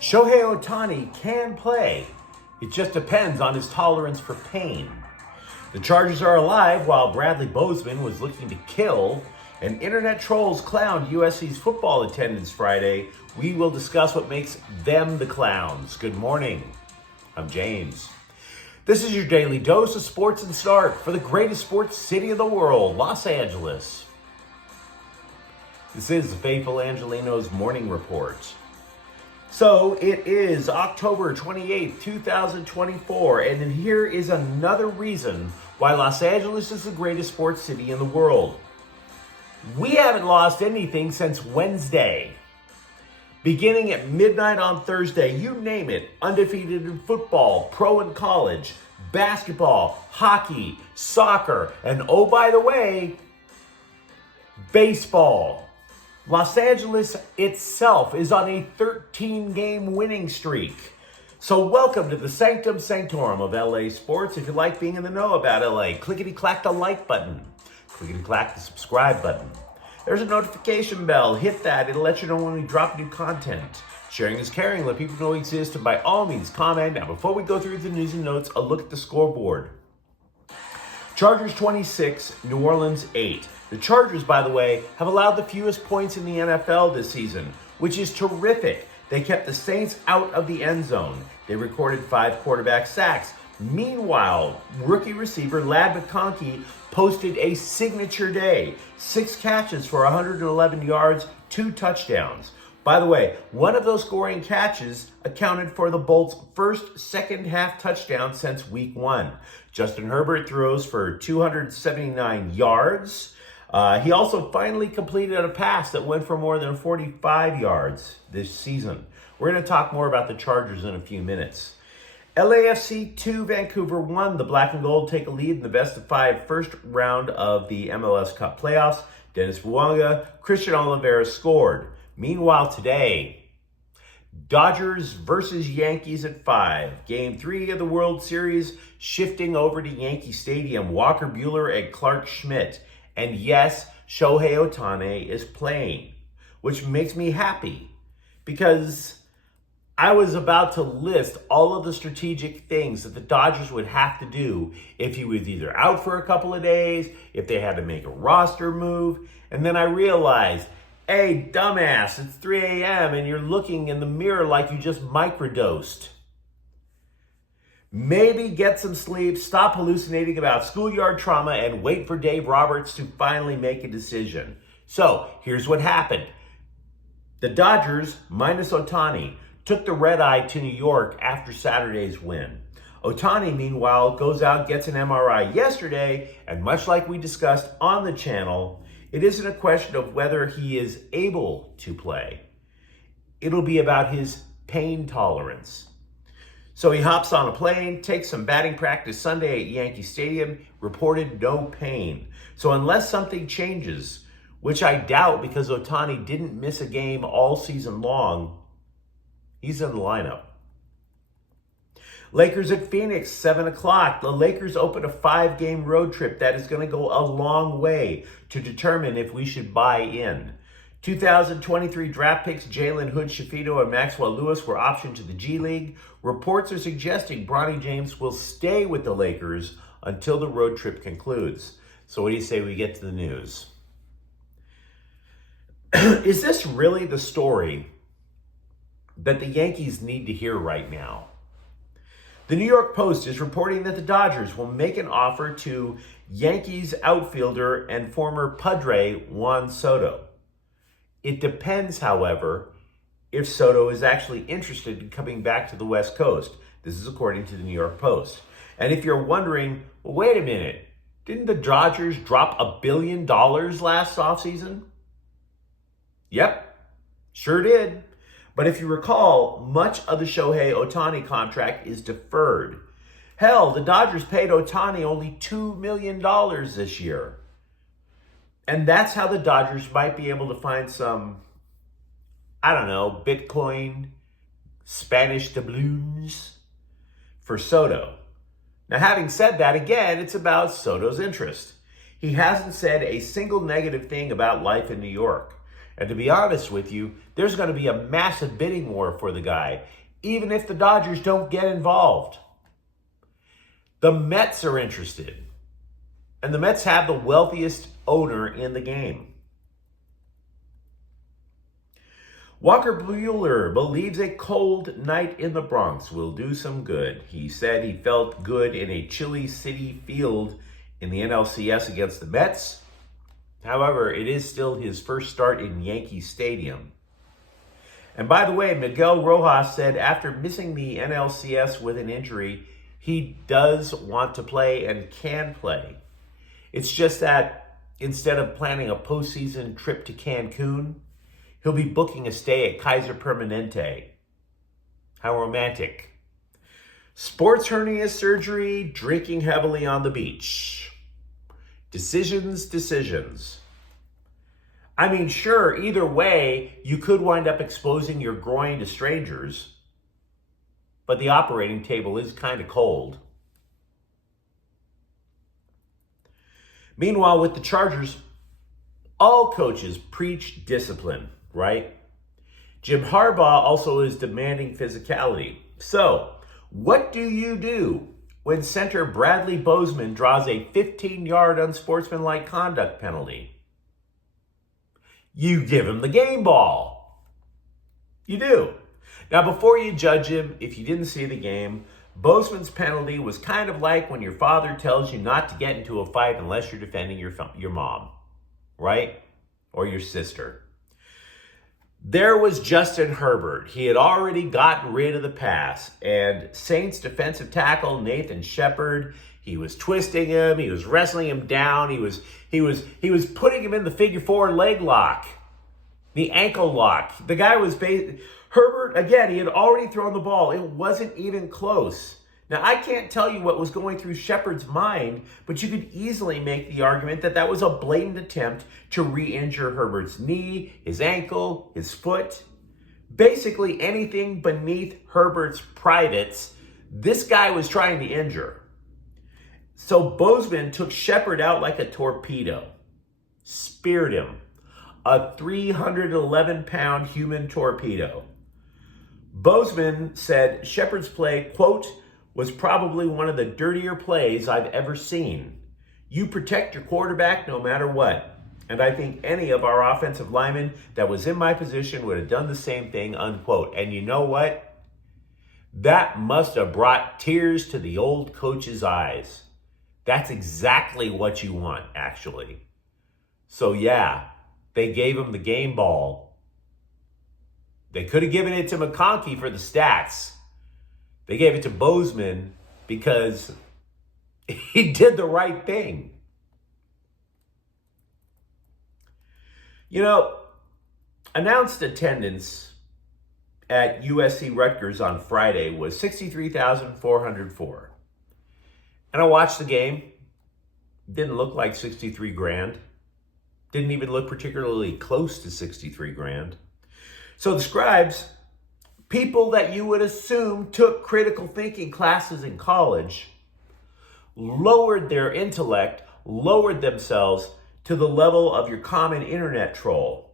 Shohei Ohtani can play. It just depends on his tolerance for pain. The Chargers are alive while Bradley Bozeman was looking to kill, and internet trolls clowned USC's football attendance Friday. We will discuss what makes them the clowns. Good morning. I'm James. This is your daily dose of sports and start for the greatest sports city in the world, Los Angeles. This is the faithful Angelenos Morning Report. So it is October 28th, 2024, and then here is another reason why Los Angeles is the greatest sports city in the world. We haven't lost anything since Wednesday. Beginning at midnight on Thursday, you name it, undefeated in football, pro and college, basketball, hockey, soccer, and oh, by the way, baseball. Los Angeles itself is on a 13-game winning streak. So welcome to the sanctum sanctorum of LA sports. If you like being in the know about LA, clickety-clack the like button. Clickety-clack the subscribe button. There's a notification bell. Hit that. It'll let you know when we drop new content. Sharing is caring. Let people know we exist. And by all means, comment. Now, before we go through the news and notes, a look at the scoreboard. Chargers 26, New Orleans 8. The Chargers, by the way, have allowed the fewest points in the NFL this season, which is terrific. They kept the Saints out of the end zone. They recorded 5 quarterback sacks. Meanwhile, rookie receiver Lad McConkey posted a signature day. 6 catches for 111 yards, 2 touchdowns. By the way, one of those scoring catches accounted for the Bolts' first second-half touchdown since week 1. Justin Herbert throws for 279 yards. He also finally completed a pass that went for more than 45 yards this season. We're going to talk more about the Chargers in a few minutes. LAFC 2, Vancouver 1. The Black and Gold take a lead in the best-of-5 first round of the MLS Cup playoffs. Dennis Bouanga, Christian Oliveira scored. Meanwhile today, Dodgers versus Yankees at 5. Game 3 of the World Series shifting over to Yankee Stadium. Walker Buehler and Clark Schmidt. And yes, Shohei Ohtani is playing, which makes me happy because I was about to list all of the strategic things that the Dodgers would have to do if he was either out for a couple of days, if they had to make a roster move. And then I realized, hey, dumbass, it's 3 a.m. and you're looking in the mirror like you just microdosed. Maybe get some sleep, stop hallucinating about schoolyard trauma, and wait for Dave Roberts to finally make a decision. So, here's what happened. The Dodgers, minus Ohtani, took the red-eye to New York after Saturday's win. Ohtani, meanwhile, goes out, gets an MRI yesterday, and much like we discussed on the channel, it isn't a question of whether he is able to play. It'll be about his pain tolerance. So he hops on a plane, takes some batting practice Sunday at Yankee Stadium, reported no pain. So unless something changes, which I doubt because Ohtani didn't miss a game all season long, he's in the lineup. Lakers at Phoenix, 7 o'clock. The Lakers open a 5-game road trip that is going to go a long way to determine if we should buy in. 2023 draft picks Jalen Hood-Schifino and Maxwell Lewis were optioned to the G League. Reports are suggesting Bronny James will stay with the Lakers until the road trip concludes. So what do you say we get to the news? Is this really the story that the Yankees need to hear right now? The New York Post is reporting that the Dodgers will make an offer to Yankees outfielder and former Padre Juan Soto. It depends, however, if Soto is actually interested in coming back to the West Coast. This is according to the New York Post. And if you're wondering, well, wait a minute, didn't the Dodgers drop $1 billion last offseason? Yep, sure did. But if you recall, much of the Shohei Ohtani contract is deferred. Hell, the Dodgers paid Ohtani only $2 million this year. And that's how the Dodgers might be able to find some, I don't know, Bitcoin, Spanish doubloons for Soto. Now, having said that, again, it's about Soto's interest. He hasn't said a single negative thing about life in New York. And to be honest with you, there's going to be a massive bidding war for the guy, even if the Dodgers don't get involved. The Mets are interested. And the Mets have the wealthiest owner in the game. Walker Buehler believes a cold night in the Bronx will do some good. He said he felt good in a chilly city field in the NLCS against the Mets. However, it is still his first start in Yankee Stadium. And by the way, Miguel Rojas said after missing the NLCS with an injury, he does want to play and can play. It's just that instead of planning a postseason trip to Cancun, he'll be booking a stay at Kaiser Permanente. How romantic. Sports hernia surgery, drinking heavily on the beach. Decisions. I mean, sure, either way, you could wind up exposing your groin to strangers, but the operating table is kind of cold. Meanwhile, with the Chargers, all coaches preach discipline, right? Jim Harbaugh also is demanding physicality. So, what do you do when center Bradley Bozeman draws a 15-yard unsportsmanlike conduct penalty? You give him the game ball. You do. Now, before you judge him, if you didn't see the game, Bozeman's penalty was kind of like when your father tells you not to get into a fight unless you're defending your mom, right? Or your sister. There was Justin Herbert. He had already gotten rid of the pass. And Saints defensive tackle Nathan Shepard, he was twisting him. He was wrestling him down. He was putting him in the figure four leg lock, the ankle lock. The guy was Herbert, again, he had already thrown the ball. It wasn't even close. Now, I can't tell you what was going through Shepard's mind, but you could easily make the argument that that was a blatant attempt to re-injure Herbert's knee, his ankle, his foot. Basically anything beneath Herbert's privates, this guy was trying to injure. So Bozeman took Shepard out like a torpedo, speared him, a 311-pound human torpedo. Bozeman said Shepard's play, quote, was probably one of the dirtier plays I've ever seen. You protect your quarterback no matter what. And I think any of our offensive linemen that was in my position would have done the same thing, unquote. And you know what? That must have brought tears to the old coach's eyes. That's exactly what you want, actually. So yeah, they gave him the game ball. They could have given it to McConkey for the stats. They gave it to Bozeman because he did the right thing. You know, announced attendance at USC Rutgers on Friday was 63,404. And I watched the game. Didn't look like 63 grand. Didn't even look particularly close to 63 grand. So the scribes, people that you would assume took critical thinking classes in college, lowered their intellect, lowered themselves to the level of your common internet troll.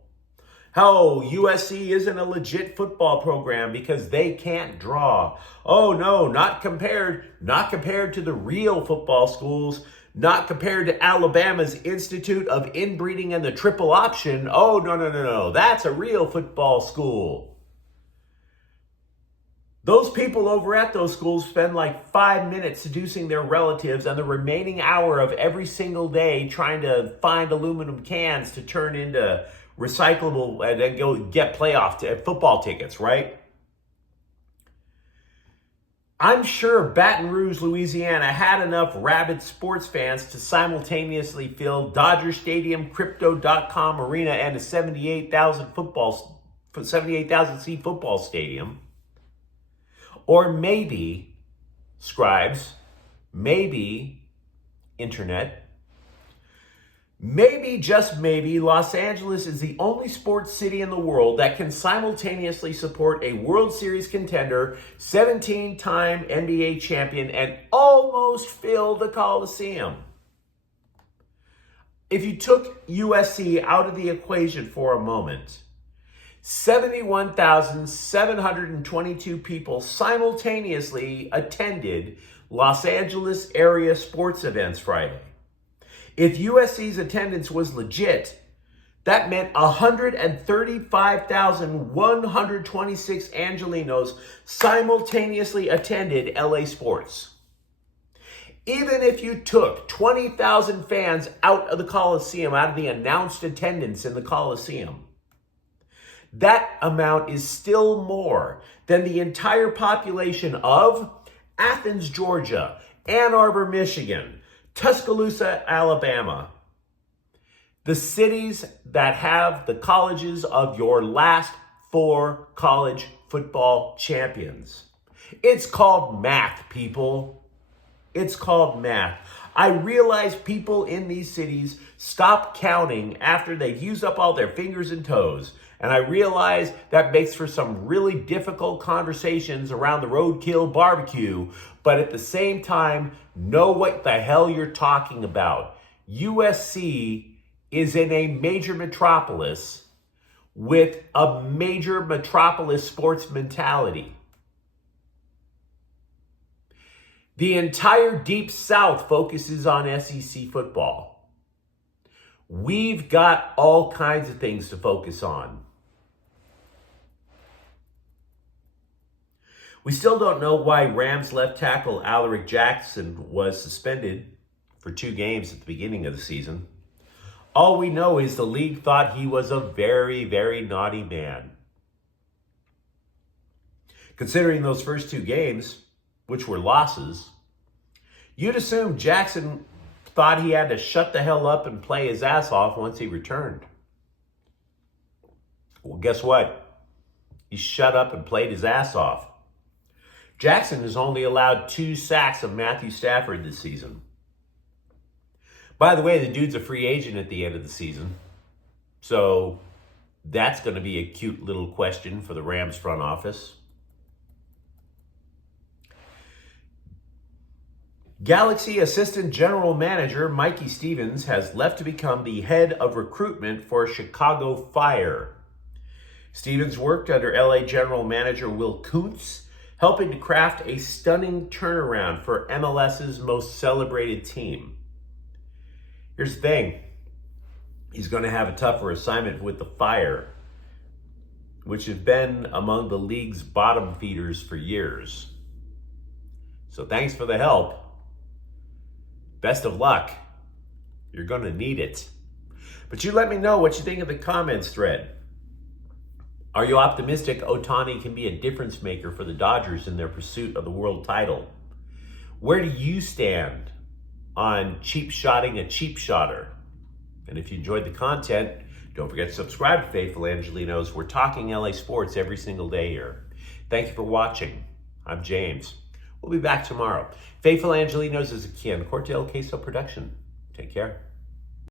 Oh, USC isn't a legit football program because they can't draw. Oh no, not compared to the real football schools, not compared to Alabama's Institute of Inbreeding and the Triple Option. Oh, no, that's a real football school. Those people over at those schools spend like 5 minutes seducing their relatives and the remaining hour of every single day trying to find aluminum cans to turn into recyclable and then go get football tickets, right? I'm sure Baton Rouge, Louisiana had enough rabid sports fans to simultaneously fill Dodger Stadium, Crypto.com Arena, and a 78,000 seat football stadium. Or maybe, scribes, maybe internet, maybe, just maybe, Los Angeles is the only sports city in the world that can simultaneously support a World Series contender, 17-time NBA champion, and almost fill the Coliseum. if you took USC out of the equation for a moment, 71,722 people simultaneously attended Los Angeles area sports events Friday. If USC's attendance was legit, that meant 135,126 Angelenos simultaneously attended LA sports. Even if you took 20,000 fans out of the Coliseum, out of the announced attendance in the Coliseum, that amount is still more than the entire population of Athens, Georgia, Ann Arbor, Michigan, Tuscaloosa, Alabama, the cities that have the colleges of your last 4 college football champions. It's called math, people. It's called math. I realize people in these cities stop counting after they've used up all their fingers and toes. And I realize that makes for some really difficult conversations around the roadkill barbecue. But at the same time, know what the hell you're talking about. USC is in a major metropolis with a major metropolis sports mentality. The entire Deep South focuses on SEC football. We've got all kinds of things to focus on. We still don't know why Rams left tackle Alaric Jackson was suspended for 2 games at the beginning of the season. All we know is the league thought he was a very, very naughty man. Considering those first 2 games, which were losses, you'd assume Jackson thought he had to shut the hell up and play his ass off once he returned. Well, guess what? He shut up and played his ass off. Jackson has only allowed 2 sacks of Matthew Stafford this season. By the way, the dude's a free agent at the end of the season. So that's going to be a cute little question for the Rams front office. Galaxy Assistant General Manager Mikey Stevens has left to become the head of recruitment for Chicago Fire. Stevens worked under LA General Manager Will Kuntz, helping to craft a stunning turnaround for MLS's most celebrated team. Here's the thing. He's going to have a tougher assignment with the Fire, which have been among the league's bottom feeders for years. So thanks for the help. Best of luck. You're going to need it. But you let me know what you think of the comments thread. Are you optimistic Ohtani can be a difference maker for the Dodgers in their pursuit of the world title? Where do you stand on cheap shotting a cheap shotter? And if you enjoyed the content, don't forget to subscribe to Faithful Angelenos. We're talking LA sports every single day here. Thank you for watching. I'm James. We'll be back tomorrow. Faithful Angelenos is a Ken Cortell Queso production. Take care.